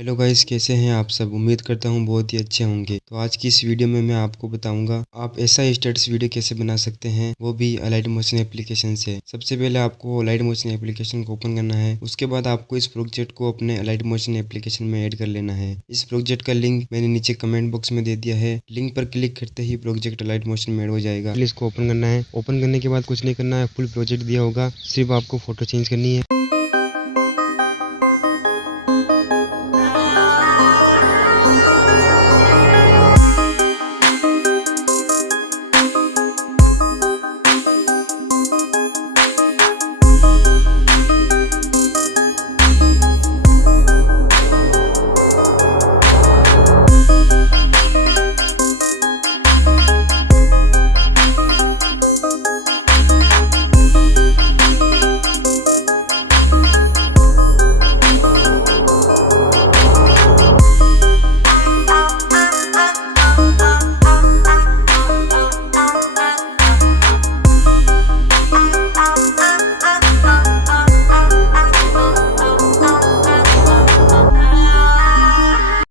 Hello guys, कैसे हैं आप सब। उम्मीद करता हूँ बहुत ही अच्छे होंगे। तो आज की इस वीडियो में मैं आपको बताऊंगा आप ऐसा स्टेटस वीडियो कैसे बना सकते हैं, वो भी अलाइट मोशन एप्लीकेशन से। सबसे पहले आपको अलाइट मोशन एप्लीकेशन को ओपन करना है। उसके बाद आपको इस प्रोजेक्ट को अपने अलाइट मोशन एप्लीकेशन में ऐड कर लेना है। इस प्रोजेक्ट का लिंक मैंने नीचे कमेंट बॉक्स में दे दिया है। लिंक पर क्लिक करते ही प्रोजेक्ट अलाइट मोशन में ऐड हो जाएगा। इसको ओपन करना है। ओपन करने के बाद कुछ नहीं करना है, फुल प्रोजेक्ट दिया होगा, सिर्फ आपको फोटो चेंज करनी है।